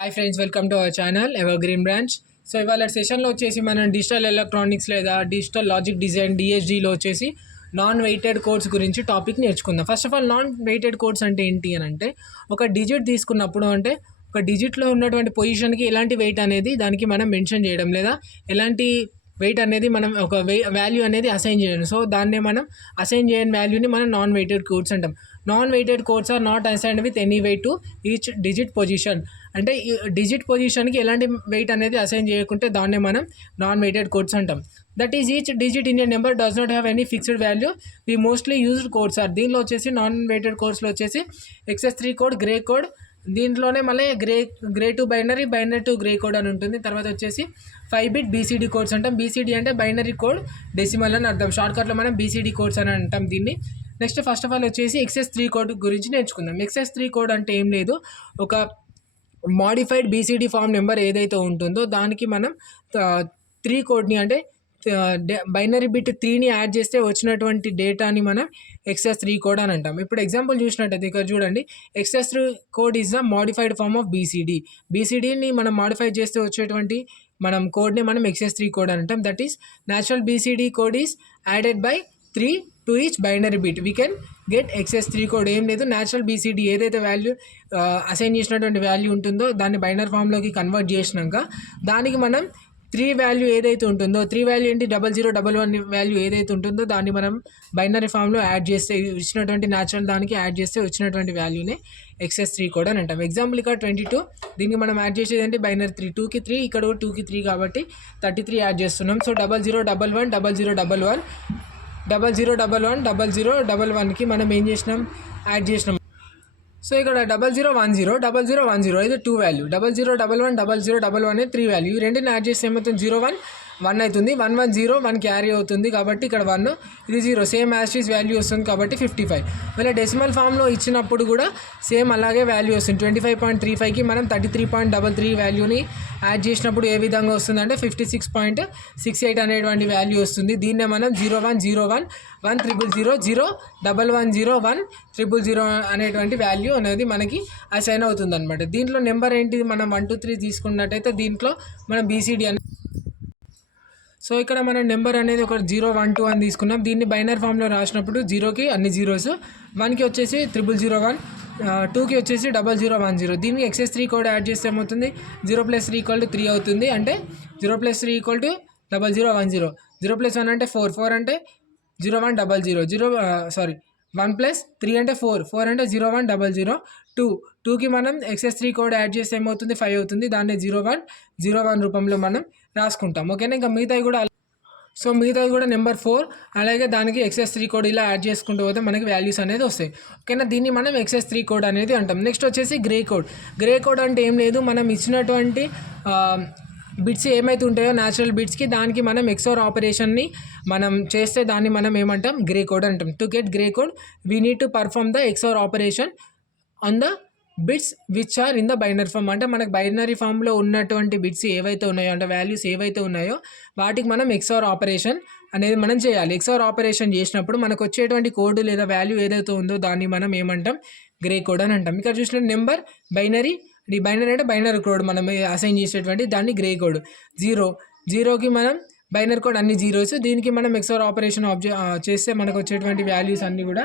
Hi friends, welcome to our channel Evergreen Branch. So ఇవాళ సెషన్లో వచ్చేసి మనం డిజిటల్ ఎలక్ట్రానిక్స్ లేదా డిజిటల్ లాజిక్ డిజైన్ డిఎస్డిలో వచ్చేసి నాన్ వెయిటెడ్ కోడ్స్ గురించి టాపిక్ నేర్చుకుందాం. First of all non weighted codes అంటే ఏంటి అని అంటే, ఒక డిజిట్ తీసుకున్నప్పుడు అంటే ఒక డిజిట్లో ఉన్నటువంటి పొజిషన్కి ఎలాంటి వెయిట్ అనేది దానికి మనం మెన్షన్ చేయడం, లేదా ఎలాంటి వెయిట్ అనేది మనం ఒక వాల్యూ అనేది అసైన్ చేయడం. సో దాన్నే మనం అసైన్ చేయని వాల్యూని మనం నాన్ వెయిటెడ్ కోడ్స్ అంటాం. Non weighted codes are not assigned with any weight to each digit position. అంటే ఈ డిజిట్ పొజిషన్కి ఎలాంటి వెయిట్ అనేది అసైన్ చేయకుంటే దాన్నే మనం నాన్ వెయిటెడ్ కోడ్స్ అంటాం. That is each digit in a number does not have any fixed value. We mostly used codes are. దీనిలో వచ్చేసి నాన్ వెయిటెడ్ కోడ్స్లో వచ్చేసి XS3 కోడ్, గ్రే కోడ్, దీంట్లోనే మళ్ళీ grey to binary, binary to grey code అని ఉంటుంది. తర్వాత వచ్చేసి 5-bit BCD codes అంటాం. BCD అంటే బైనరీ కోడ్ డెసిమల్ అని అర్థం. షార్ట్కట్లో మనం BCD కోడ్స్ అని అంటాం దీన్ని. నెక్స్ట్ ఫస్ట్ ఆఫ్ ఆల్ వచ్చేసి XS3 కోడ్ గురించి నేర్చుకుందాం. XS3 కోడ్ అంటే ఏం లేదు, ఒక మాడిఫైడ్ BCD ఫామ్ నెంబర్ ఏదైతే ఉంటుందో దానికి మనం 3 కోడ్ని అంటే బైనరీ బిట్ 3ని యాడ్ చేస్తే వచ్చినటువంటి డేటాని మనం XS3 కోడ్ అని అంటాం. ఇప్పుడు ఎగ్జాంపుల్ చూసినట్టయితే ఇక్కడ చూడండి, XS3 code is the modified form of BCDని మనం మాడిఫై చేస్తే వచ్చేటువంటి మనం కోడ్ని మనం XS3 కోడ్ అని అంటాం. That is natural BCD code is added by 3 to each binary bit. We can get XS3 code. ఏం లేదు, న్యాచురల్ BCD ఏదైతే వాల్యూ అసైన్ చేసినటువంటి వాల్యూ ఉంటుందో దాన్ని బైనరీ ఫామ్లోకి కన్వర్ట్ చేసినాక దానికి మనం 3 వాల్యూ ఏదైతే ఉంటుందో, 3 వాల్యూ ఏంటి, 0011 వాల్యూ ఏదైతే ఉంటుందో దాన్ని మనం బైనరీ ఫామ్లో యాడ్ చేస్తే ఇచ్చినటువంటి న్యాచురల్ దానికి యాడ్ చేస్తే వచ్చినటువంటి వాల్యూనే XS3 కోడ్ అని అంటాం. ఎగ్జాంపుల్ ఇక్కడ 22, దీనికి మనం యాడ్ చేసేది ఏంటి, బైనరీ 3, 2కి 3, ఇక్కడ 2కి 3 కాబట్టి 33 యాడ్ చేస్తున్నాం. సో 0011 0011 0011 0011కి మనం ఏం చేసినాం, యాడ్ చేసినాం. సో ఇక్కడ 0010 0010 ఇది 2 వాల్యూ, 0011 0011 3 వాల్యూ. ఈ రెండుని యాడ్ చేస్తే ఏమవుతుంది, 01 1 అవుతుంది. 110 1 క్యారీ అవుతుంది కాబట్టి ఇక్కడ 1, ఇది 0, సేమ్ యాస్టీస్ వాల్యూ వస్తుంది కాబట్టి 55. మళ్ళీ డెసిమల్ ఫామ్లో ఇచ్చినప్పుడు కూడా సేమ్ అలాగే వాల్యూ వస్తుంది. 25.35కి మనం 33.33 వాల్యూని యాడ్ చేసినప్పుడు ఏ విధంగా వస్తుంది అంటే 56.68 అనేటువంటి వాల్యూ వస్తుంది. దీన్నే మనం 0101 1000 0110 100 అనేటువంటి వాల్యూ అనేది మనకి అసైన్ అవుతుంది అనమాట. దీంట్లో నెంబర్ ఏంటిది, మనం 1 2 3 తీసుకున్నట్టయితే దీంట్లో మనం BCD అని. సో ఇక్కడ మనం నెంబర్ అనేది ఒక 0 1 2 అని తీసుకున్నాం. దీన్ని బైనరీ ఫామ్లో రాసినప్పుడు 0కి అన్ని జీరోస్, 1కి వచ్చేసి 0001, 2కి వచ్చేసి 0010. దీనికి XS3 కోడ్ యాడ్ చేస్తే ఏమవుతుంది, 0 + 3 = 3 అవుతుంది. అంటే 0 + 3 = 0010. 0 + 1 అంటే 4, 4 అంటే 0100, 1 + 3 అంటే 4, 4 అంటే 0100. 2కి మనం XS3 కోడ్ యాడ్ చేస్తే ఏమవుతుంది, 5 అవుతుంది. దాన్ని 0101 రూపంలో మనం రాసుకుంటాం. ఓకేనా. ఇంకా మిగతాయి కూడా నెంబర్ 4, అలాగే దానికి XS3 కోడ్ ఇలా యాడ్ చేసుకుంటూ పోతే మనకి వాల్యూస్ అనేది వస్తాయి. ఓకేనా. దీన్ని మనం XS3 కోడ్ అనేది అంటాం. నెక్స్ట్ వచ్చేసి గ్రే కోడ్ అంటే ఏం లేదు, మనం ఇచ్చినటువంటి బిట్స్ ఏమైతే ఉంటాయో న్యాచురల్ బిట్స్కి దానికి మనం XOR ఆపరేషన్ని మనం చేస్తే దాన్ని మనం ఏమంటాం, గ్రే కోడ్ అంటాం. To get Gray code we need to perform the XOR operation on the bits which are in the binary form. అంటే మనకు బైనరీ ఫామ్లో ఉన్నటువంటి బిట్స్ ఏవైతే ఉన్నాయో, అంటే వాల్యూస్ ఏవైతే ఉన్నాయో వాటికి మనం XOR ఆపరేషన్ అనేది మనం చేయాలి. XOR ఆపరేషన్ చేసినప్పుడు మనకు వచ్చేటువంటి కోడ్ లేదా వాల్యూ ఏదైతే ఉందో దాన్ని మనం ఏమంటాం, గ్రే కోడ్ అని అంటాం. ఇక్కడ చూసిన నెంబర్ బైనరీ అంటే బైనరీ కోడ్ మనం అసైన్ చేసేటువంటి దాన్ని గ్రే కోడ్. 0కి మనం బైనరీ కోడ్ అన్ని జీరోస్, దీనికి మనం XOR ఆపరేషన్ చేస్తే మనకు వచ్చేటువంటి వాల్యూస్ అన్నీ కూడా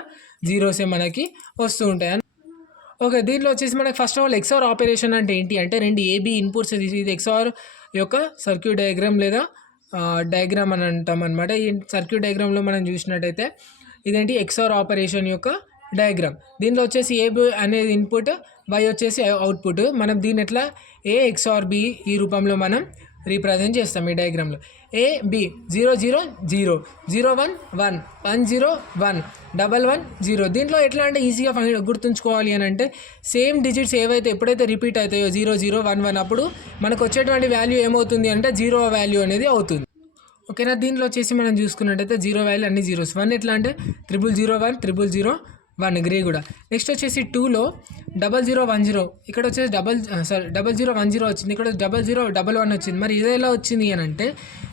జీరోసే మనకి వస్తూ ఉంటాయి. ఓకే. దీంట్లో వచ్చేసి మనకి first of all XOR operation అంటే ఏంటి అంటే, 2 AB ఇన్పుట్స్, ఇది XOR యొక్క సర్క్యూట్ డయాగ్రామ్ లేదా డయాగ్రామ్ అని అంటాం అనమాట. ఈ సర్క్యూట్ డయాగ్రామ్లో మనం చూసినట్టయితే ఇదేంటి, XOR ఆపరేషన్ యొక్క డయాగ్రామ్. దీంట్లో వచ్చేసి AB అనేది ఇన్పుట్, Y వచ్చేసి అవుట్పుట్. మనం దీన్ని ఎట్లా A XOR B ఈ రూపంలో మనం రీప్రజెంట్ చేస్తాం ఈ డయాగ్రామ్లో. AB 0 0 0 0 1 1 1 0 1 1 1 0. దీంట్లో ఎట్లా అంటే ఈజీగా గుర్తుంచుకోవాలి అని అంటే, సేమ్ డిజిట్స్ ఏవైతే ఎప్పుడైతే రిపీట్ అవుతాయో 0 0 1 1 అప్పుడు మనకు వచ్చేటువంటి వాల్యూ ఏమవుతుంది అంటే 0 వాల్యూ అనేది అవుతుంది. ఓకేనా. దీంట్లో వచ్చేసి మనం చూసుకున్నట్టయితే 0 వాల్యూ అన్ని జీరోస్. 1 ఎట్లా అంటే 0001 0001 గ్రే కూడా. నెక్స్ట్ వచ్చేసి 2లో 0010, ఇక్కడ వచ్చేసి 0010 వచ్చింది, ఇక్కడ 0011 వచ్చింది. మరి ఇది ఎలా వచ్చింది అని అంటే,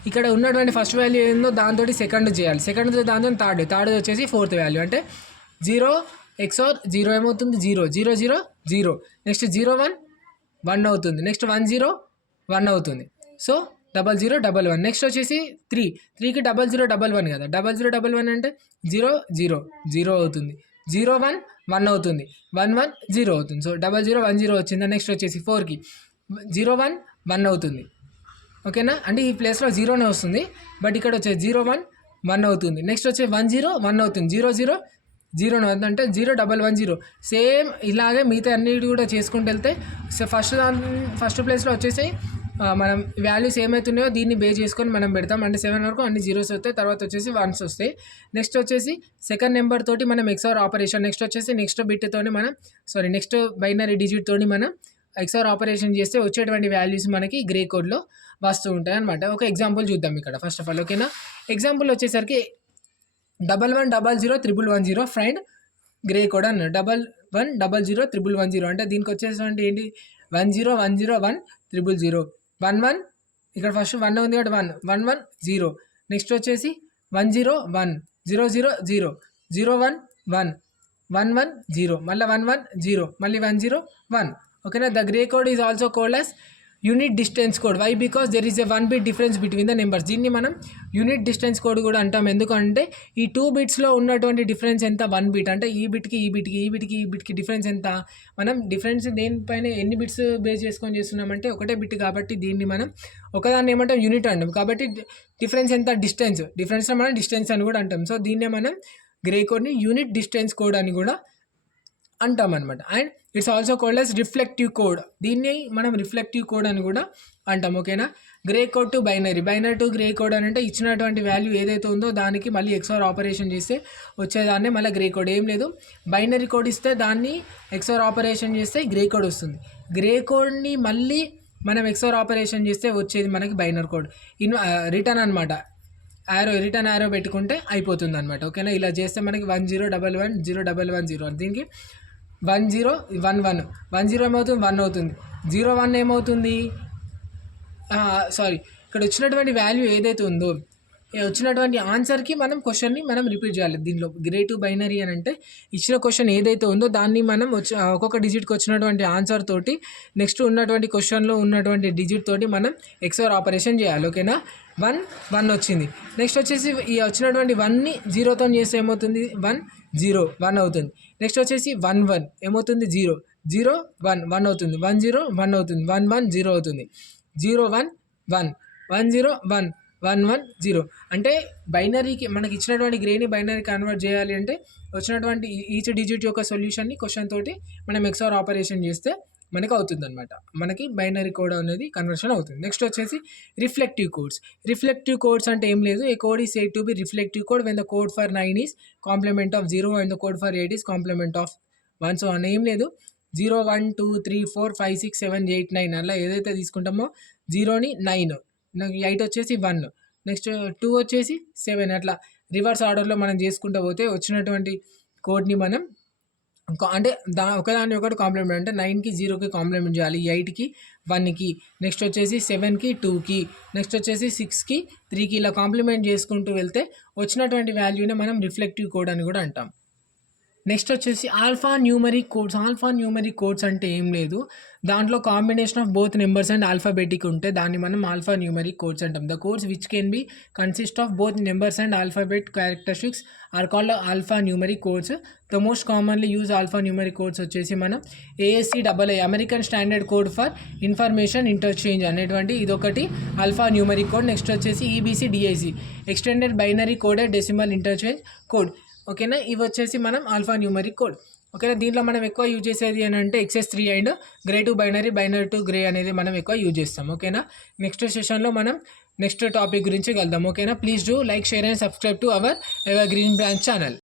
ఇక్కడ ఉన్నటువంటి ఫస్ట్ వాల్యూ ఏందో దాంతో సెకండ్ చేయాలి, సెకండ్ దాంతో థర్డ్ వచ్చేసి 4th వాల్యూ. అంటే 0 XOR 0 ఏమవుతుంది, 0 0 0 0. నెక్స్ట్ 01 1 అవుతుంది. నెక్స్ట్ 10 1 అవుతుంది. సో 0011. నెక్స్ట్ వచ్చేసి 3కి 0011 కదా, 0011 అంటే 0 అవుతుంది. 01 1 అవుతుంది. 11 0 అవుతుంది. సో 0010 వచ్చింది. నెక్స్ట్ వచ్చేసి 4కి 01 1 అవుతుంది. ఓకేనా, అంటే ఈ ప్లేస్లో 0నే వస్తుంది, బట్ ఇక్కడ వచ్చే 01 1 అవుతుంది. నెక్స్ట్ వచ్చే 10 1 అవుతుంది. 00 0 అంటే 0110. సేమ్ ఇలాగే మిగతా అన్నిటి కూడా చేసుకుంటూ వెళ్తే ఫస్ట్ ప్లేస్లో వచ్చేసి మనం వాల్యూస్ ఏమవుతున్నాయో దీన్ని బేస్ చేసుకొని మనం పెడతాం. అంటే 7 వరకు అన్ని జీరోస్ వస్తాయి, తర్వాత వచ్చేసి 1s వస్తాయి. నెక్స్ట్ వచ్చేసి సెకండ్ నెంబర్ తోటి మనం XOR ఆపరేషన్, నెక్స్ట్ వచ్చేసి నెక్స్ట్ బిట్తోని మనం నెక్స్ట్ బైనరీ డిజిట్ తోని మనం XOR ఆపరేషన్ చేస్తే వచ్చేటువంటి వాల్యూస్ మనకి గ్రే కోడ్లో వస్తూ ఉంటాయి అనమాట. ఒక ఎగ్జాంపుల్ చూద్దాం ఇక్కడ ఫస్ట్ ఆఫ్ ఆల్. ఓకేనా, ఎగ్జాంపుల్ వచ్చేసరికి 1100 ఫైండ్ గ్రే కోడ్ అన్నారు. 1100 అంటే దీనికి వచ్చేసరికి ఏంటి 10101100 11 ఇక్కడ ఫస్ట్ 1 ఉంది కాబట్టి 1 నెక్స్ట్ వచ్చేసి 101 000 01 1 110 మళ్ళీ 110 మళ్ళీ 101. ఓకేనా, the Gray code is also called as unit distance code. Why? Because there is a 1 bit difference between the numbers. దీన్ని మనం యూనిట్ డిస్టెన్స్ కోడ్ కూడా అంటాం. ఎందుకంటే ఈ 2 బిట్స్లో ఉన్నటువంటి డిఫరెన్స్ ఎంత 1 bit. అంటే ఈ బిట్కి డిఫరెన్స్ ఎంత, మనం డిఫరెన్స్ దేనిపైన ఎన్ని బిట్స్ బేస్ చేసుకొని చేస్తున్నామంటే ఒకటే బిట్ కాబట్టి దీన్ని మనం ఒకదాన్ని ఏమంటాం యూనిట్ అంటాం. కాబట్టి డిఫరెన్స్ ఎంత డిఫరెన్స్లో మనం డిస్టెన్స్ అని కూడా అంటాం. సో దీన్నే మనం గ్రే కోడ్ని యూనిట్ డిస్టెన్స్ కోడ్ అని కూడా అంటాం అనమాట. And it's also called as reflective code. దీన్ని మనం రిఫ్లెక్టివ్ కోడ్ అని కూడా అంటాం. ఓకేనా, grey code to binary to grey code అని అంటే ఇచ్చినటువంటి వాల్యూ ఏదైతే ఉందో దానికి మళ్ళీ XOR ఆపరేషన్ చేస్తే వచ్చేదాన్ని మళ్ళీ గ్రే కోడ్. ఏం లేదు, బైనరీ కోడ్ ఇస్తే దాన్ని XOR ఆపరేషన్ చేస్తే గ్రే కోడ్ వస్తుంది. గ్రే కోడ్ని మళ్ళీ మనం XOR ఆపరేషన్ చేస్తే వచ్చేది మనకి బైనరీ కోడ్. రిటర్న్ అనమాట, రిటర్న్ యారో పెట్టుకుంటే అయిపోతుంది అనమాట. ఓకేనా, ఇలా చేస్తే మనకి 1011 దీనికి 10 ఏమవుతుంది 1 అవుతుంది. 01 ఏమవుతుంది, ఇక్కడ వచ్చినటువంటి వాల్యూ ఏదైతే ఉందో వచ్చినటువంటి ఆన్సర్కి మనం క్వశ్చన్ని మనం రిపీట్ చేయాలి. దీనిలో గ్రే టు బైనరీ అని అంటే ఇచ్చిన క్వశ్చన్ ఏదైతే ఉందో దాన్ని మనం ఒక్కొక్క డిజిట్కి వచ్చినటువంటి ఆన్సర్ తోటి నెక్స్ట్ ఉన్నటువంటి క్వశ్చన్లో ఉన్నటువంటి డిజిట్ తోటి మనం XOR ఆపరేషన్ చేయాలి. ఓకేనా, 1 వచ్చింది. నెక్స్ట్ వచ్చేసి ఈ వచ్చినటువంటి 1ని 0తో చేస్తే ఏమవుతుంది 1 అవుతుంది. నెక్స్ట్ వచ్చేసి 1 ఏమవుతుంది 0 1 అవుతుంది. 10 1 అవుతుంది. 11 0 అవుతుంది. 01 1 10 1 0. అంటే బైనరీకి మనకి ఇచ్చినటువంటి గ్రేని బైనరీ కన్వర్ట్ చేయాలి అంటే వచ్చినటువంటి ఈచ్ డిజిట్ యొక్క సొల్యూషన్ని క్వశ్చన్ తోటి మనం XOR ఆపరేషన్ చేస్తే మనకి అవుతుంది అనమాట. మనకి బైనరీ కోడ్ అనేది కన్వర్షన్ అవుతుంది. నెక్స్ట్ వచ్చేసి రిఫ్లెక్టివ్ కోడ్స్ అంటే ఏం లేదు, a code is said to be reflective code when the code for 9 is complement of 0 and the code for 8 is complement of 1. So అని ఏం లేదు, 0 1 2 3 4 5 6 7 8 9 అలా ఏదైతే తీసుకుంటామో 0ని 9, 8 వచ్చేసి 1, నెక్స్ట్ 2 వచ్చేసి 7 అట్లా రివర్స్ ఆర్డర్లో మనం చేసుకుంటూ పోతే వచ్చినటువంటి కోడ్ని మనం అంటే ఒకదాన్ని ఒకటి కాంప్లిమెంట్ అంటే 9కి 0కి కాంప్లిమెంట్ చేయాలి, 8కి 1కి, నెక్స్ట్ వచ్చేసి 7కి 2కి, నెక్స్ట్ వచ్చేసి 6కి 3కి ఇలా కాంప్లిమెంట్ చేసుకుంటూ వెళ్తే వచ్చినటువంటి వాల్యూని మనం రిఫ్లెక్టివ్ కోడ్ అని కూడా అంటాం. నెక్స్ట్ వచ్చేసి ఆల్ఫా న్యూమరిక్ కోడ్స్ అంటే ఏం లేదు, దాంట్లో combination of both numbers and alphabetic ఉంటే దాన్ని మనం ఆల్ఫా న్యూమరిక్ కోడ్స్ అంటాం. The codes which can be consist of both numbers and alphabet characteristics are called alphanumeric codes. The most commonly use alphanumeric codes వచ్చేసి మనం ASCII American standard code for information interchange అనేటువంటి ఇదొకటి alphanumeric code. Next వచ్చేసి EBCDIC extended binary coded decimal interchange code. ఓకేనా, ఇవి వచ్చేసి మనం alphanumeric code. ఓకేనా, దీంట్లో మనం ఎక్కువ యూజ్ చేసేది అని అంటే XS3 and grey to binary to grey అనేది మనం ఎక్కువ యూజ్ చేస్తాం. ఓకేనా, నెక్స్ట్ సెషన్లో మనం నెక్స్ట్ టాపిక్ గురించి కలుద్దాం. ఓకేనా, please do like, share and subscribe to our ever green branch channel.